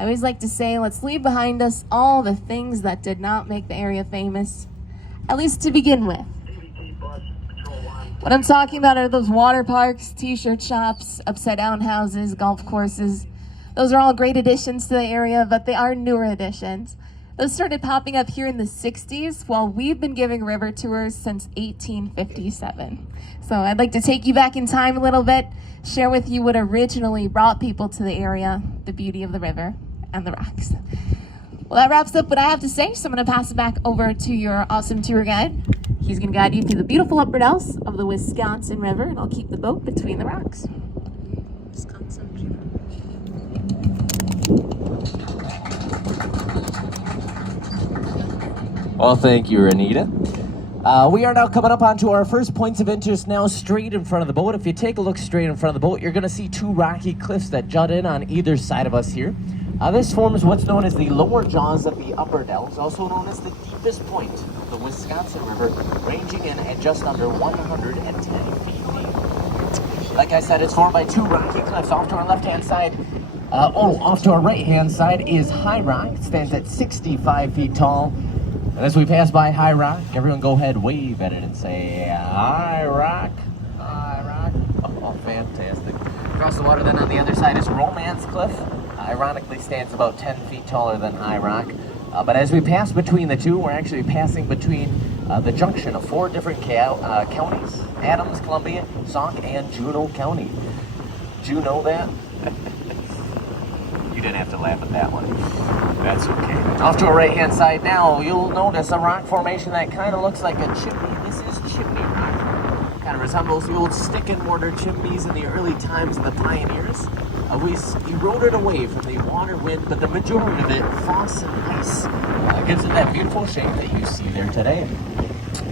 I always like to say, let's leave behind us all the things that did not make the area famous, at least to begin with. What I'm talking about are those water parks, t-shirt shops, upside-down houses, golf courses. Those are all great additions to the area, but they are newer additions. Those started popping up here in the 60s, while we've been giving river tours since 1857. So I'd like to take you back in time a little bit, share with you what originally brought people to the area, the beauty of the river and the rocks. Well, that wraps up what I have to say, so I'm gonna pass it back over to your awesome tour guide. He's gonna guide you through the beautiful upper dells of the Wisconsin River, and I'll keep the boat between the rocks. Wisconsin River. Well, thank you, Renita. We are now coming up onto our first points of interest now straight in front of the boat. If you take a look straight in front of the boat, you're going to see two rocky cliffs that jut in on either side of us here. This forms what's known as the lower jaws of the upper dells, also known as the deepest point of the Wisconsin River, ranging in at just under 110 feet deep. Like I said, it's formed by two rocky cliffs. Off to our left-hand side, off to our right-hand side is High Rock. It stands at 65 feet tall. And as we pass by High Rock, everyone go ahead, wave at it and say, High Rock, High Rock. Oh, fantastic. Across the water then on the other side is Romance Cliff. Ironically stands about 10 feet taller than High Rock. But as we pass between the two, we're actually passing between the junction of four different counties: Adams, Columbia, Sauk, and Juneau County. Do you know that? You didn't have to laugh at that one. That's okay. Off to our right-hand side now, you'll notice a rock formation that kind of looks like a chimney. This is chimney rock. Kind of resembles the old stick and mortar chimneys in the early times of the pioneers. We eroded away from the water, wind, but the majority of it, frost and ice, gives it that beautiful shape that you see there today.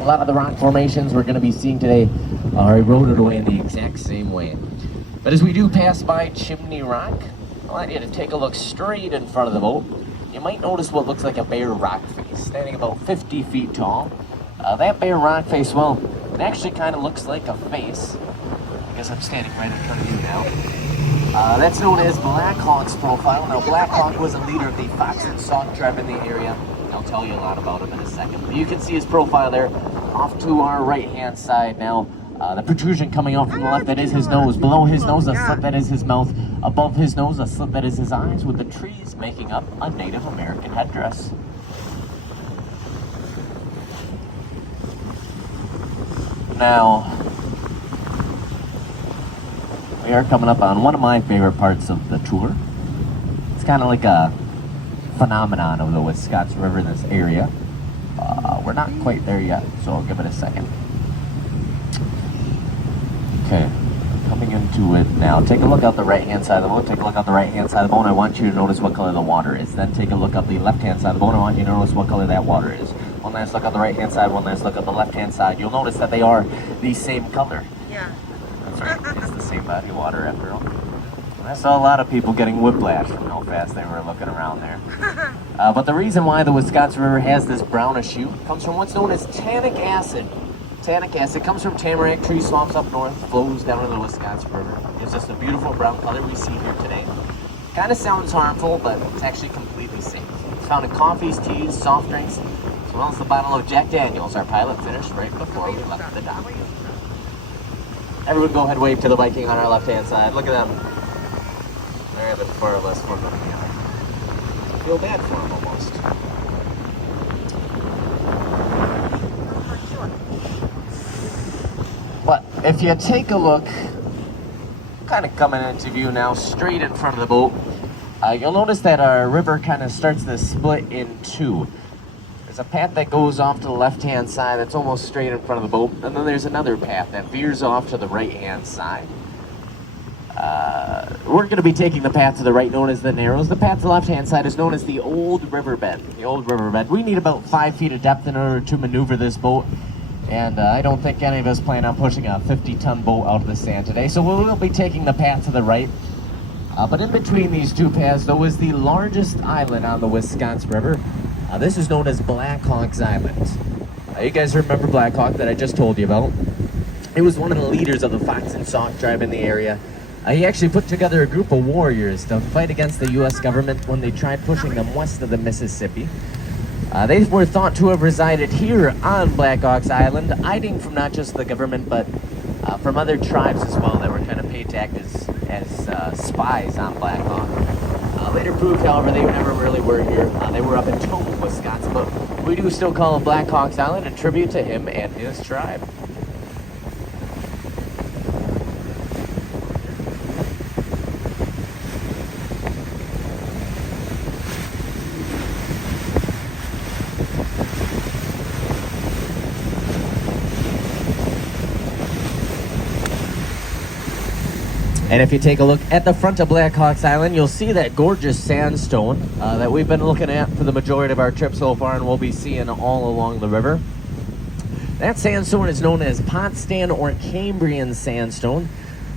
A lot of the rock formations we're going to be seeing today are eroded away in the exact same way. But as we do pass by Chimney Rock, I want you to take a look straight in front of the boat. You might notice what looks like a bare rock face, standing about 50 feet tall. That bare rock face, well, it actually kind of looks like a face. I guess I'm standing right in front of you now. That's known as Black Hawk's profile. Now, Black Hawk was a leader of the Fox and Sauk tribe in the area. I'll tell you a lot about him in a second. But you can see his profile there. Off to our right-hand side now. The protrusion coming out from the left, that is his nose. Below his nose, a slit that is his mouth. Above his nose, a slit that is his eyes, with the trees making up a Native American headdress. Now, we are coming up on one of my favorite parts of the tour. It's kind of like a phenomenon of the Wisconsin River in this area. We're not quite there yet, so I'll give it a second. Okay, coming into it now. Take a look out the right-hand side of the boat. Take a look out the right-hand side of the boat. I want you to notice what color the water is. Then take a look up the left-hand side of the boat. I want you to notice what color that water is. One last look at the right-hand side, one last look at the left-hand side. You'll notice that they are the same color. Yeah. That's right. It's the same body of water after all. I saw a lot of people getting whiplash from how fast they were looking around there. But the reason why the Wisconsin River has this brownish hue comes from what's known as tannic acid. Tannic acid comes from tamarack tree swamps up north, flows down into the Wisconsin River. Gives us the beautiful brown color we see here today. Kind of sounds harmful, but it's actually completely safe. It's found in coffees, teas, soft drinks, as well as the bottle of Jack Daniels our pilot finished right before we left the dock. Everyone go ahead and wave to the Viking on our left-hand side. Look at them. They're having far less fun than we are. I feel bad for them almost. But if you take a look, kind of coming into view now, straight in front of the boat, you'll notice that our river kind of starts to split in two. There's a path that goes off to the left-hand side that's almost straight in front of the boat, and then there's another path that veers off to the right-hand side. We're going to be taking the path to the right, known as the Narrows. The path to the left-hand side is known as the Old Riverbed. The Old Riverbed. We need about 5 feet of depth in order to maneuver this boat, and I don't think any of us plan on pushing a 50-ton boat out of the sand today, so we will be taking the path to the right. But in between these two paths, though, is the largest island on the Wisconsin River. This is known as Black Hawk's Island. You guys remember Black Hawk that I just told you about? He was one of the leaders of the Fox and Sauk tribe in the area. He actually put together a group of warriors to fight against the U.S. government when they tried pushing them west of the Mississippi. They were thought to have resided here on Blackhawks Island, hiding from not just the government, but from other tribes as well that were kind of paid to act as spies on Black Hawk. Later proved, however, they never really were here. They were up in Toma, Wisconsin, but we do still call it Blackhawks Island, a tribute to him and his tribe. And if you take a look at the front of Blackhawks Island, you'll see that gorgeous sandstone that we've been looking at for the majority of our trip so far, and we'll be seeing all along the river. That sandstone is known as Potsdam or Cambrian sandstone.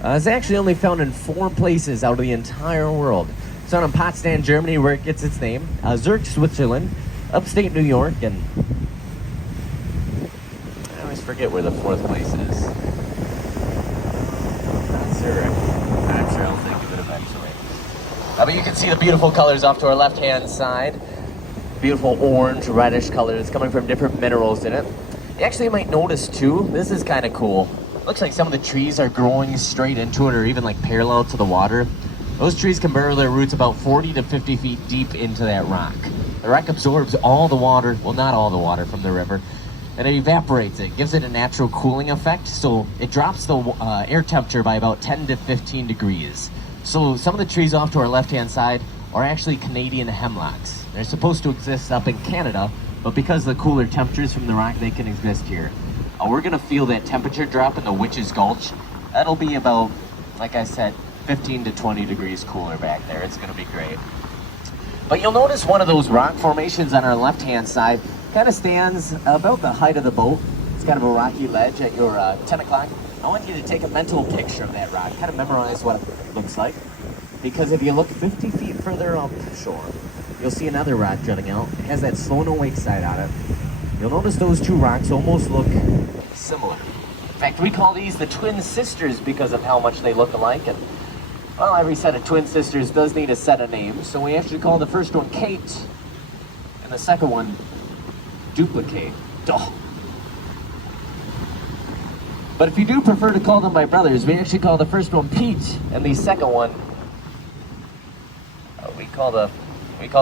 It's actually only found in 4 places out of the entire world. It's found in Potsdam, Germany, where it gets its name, Zurich, Switzerland, upstate New York, and I always forget where the 4th place is. Not Zurich. I'm sure I'll think of it eventually. But you can see the beautiful colors off to our left-hand side. Beautiful orange, reddish colors coming from different minerals in it. You actually might notice too, this is kind of cool. Looks like some of the trees are growing straight into it or even like parallel to the water. Those trees can burrow their roots about 40 to 50 feet deep into that rock. The rock absorbs all the water, well not all the water from the river, and it evaporates it, gives it a natural cooling effect, so it drops the air temperature by about 10 to 15 degrees. So some of the trees off to our left-hand side are actually Canadian hemlocks. They're supposed to exist up in Canada, but because of the cooler temperatures from the rock, they can exist here. We're gonna feel that temperature drop in the Witch's Gulch. That'll be about, like I said, 15 to 20 degrees cooler back there. It's gonna be great. But you'll notice one of those rock formations on our left-hand side kind of stands about the height of the boat. It's kind of a rocky ledge at your 10 o'clock. I want you to take a mental picture of that rock, kind of memorize what it looks like. Because if you look 50 feet further upshore, you'll see another rock jutting out. It has that slow no wake side on it. You'll notice those 2 rocks almost look similar. In fact, we call these the twin sisters because of how much they look alike. And well, every set of twin sisters does need a set of names, so we actually call the first one Kate, and the second one Duplicate. Oh. But if you do prefer to call them by brothers, we actually call the first one Pete, and the second one we call the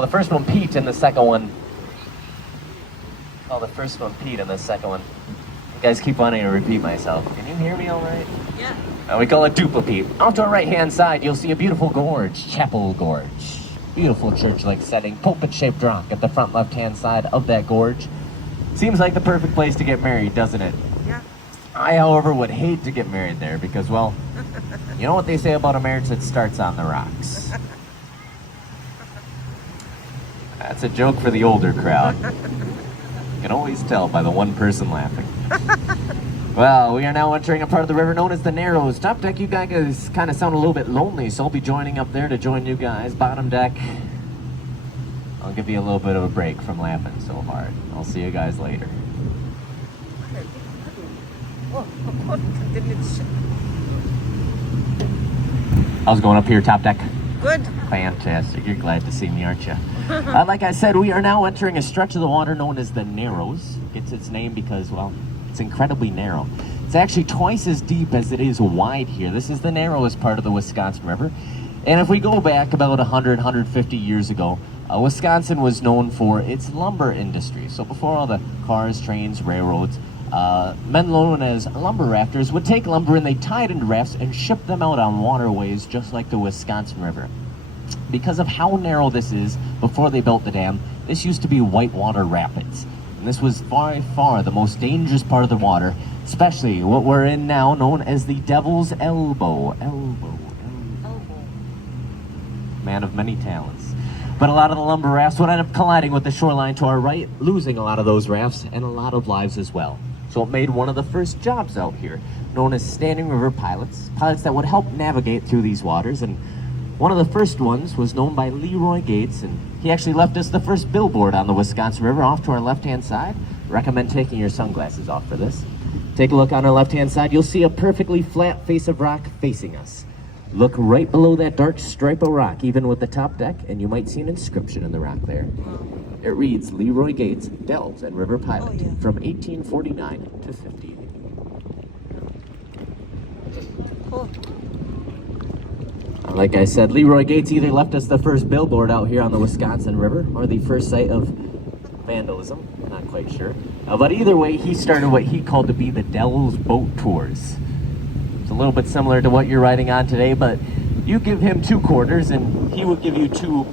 first one Pete, and the second one You guys keep wanting to repeat myself. Can you hear me all right? Yeah. We call it Duplicate. Off to our right-hand side, you'll see a beautiful gorge, Chapel Gorge. Beautiful church-like setting, pulpit-shaped rock at the front left-hand side of that gorge. Seems like the perfect place to get married, doesn't it? Yeah. I, however, would hate to get married there because, well, you know what they say about a marriage that starts on the rocks. That's a joke for the older crowd. You can always tell by the one person laughing. Well, we are now entering a part of the river known as the Narrows. Top deck, you guys kind of sound a little bit lonely, so I'll be joining up there to join you guys. Bottom deck, I'll give you a little bit of a break from laughing so hard. I'll see you guys later. How's it going up here, top deck? Good. Fantastic. You're glad to see me, aren't you? Like I said, we are now entering a stretch of the water known as the Narrows. It gets its name because, well, it's incredibly narrow. It's actually twice as deep as it is wide here. This is the narrowest part of the Wisconsin River. And if we go back about 100, 150 years ago, Wisconsin was known for its lumber industry. So before all the cars, trains, railroads, men known as lumber rafters would take lumber and they tie it into rafts and ship them out on waterways just like the Wisconsin River. Because of how narrow this is, before they built the dam, this used to be whitewater rapids. And this was by far the most dangerous part of the water, especially what we're in now, known as the Devil's Elbow. Elbow. Man of many talents. But a lot of the lumber rafts would end up colliding with the shoreline to our right, losing a lot of those rafts and a lot of lives as well. So it made one of the first jobs out here, known as Standing River pilots that would help navigate through these waters. And one of the first ones was known by Leroy Gates, and he actually left us the first billboard on the Wisconsin River off to our left-hand side. Recommend taking your sunglasses off for this. Take a look on our left-hand side. You'll see a perfectly flat face of rock facing us. Look right below that dark stripe of rock, even with the top deck, and you might see an inscription in the rock there. It reads, Leroy Gates, Delves and River Pilot, from 1849 to 50. Cool. Like I said, Leroy Gates either left us the first billboard out here on the Wisconsin River or the first site of vandalism, not quite sure. But either way, he started what he called to be the Devil's Boat Tours. It's a little bit similar to what you're riding on today, but you give him 2 quarters and he will give you 2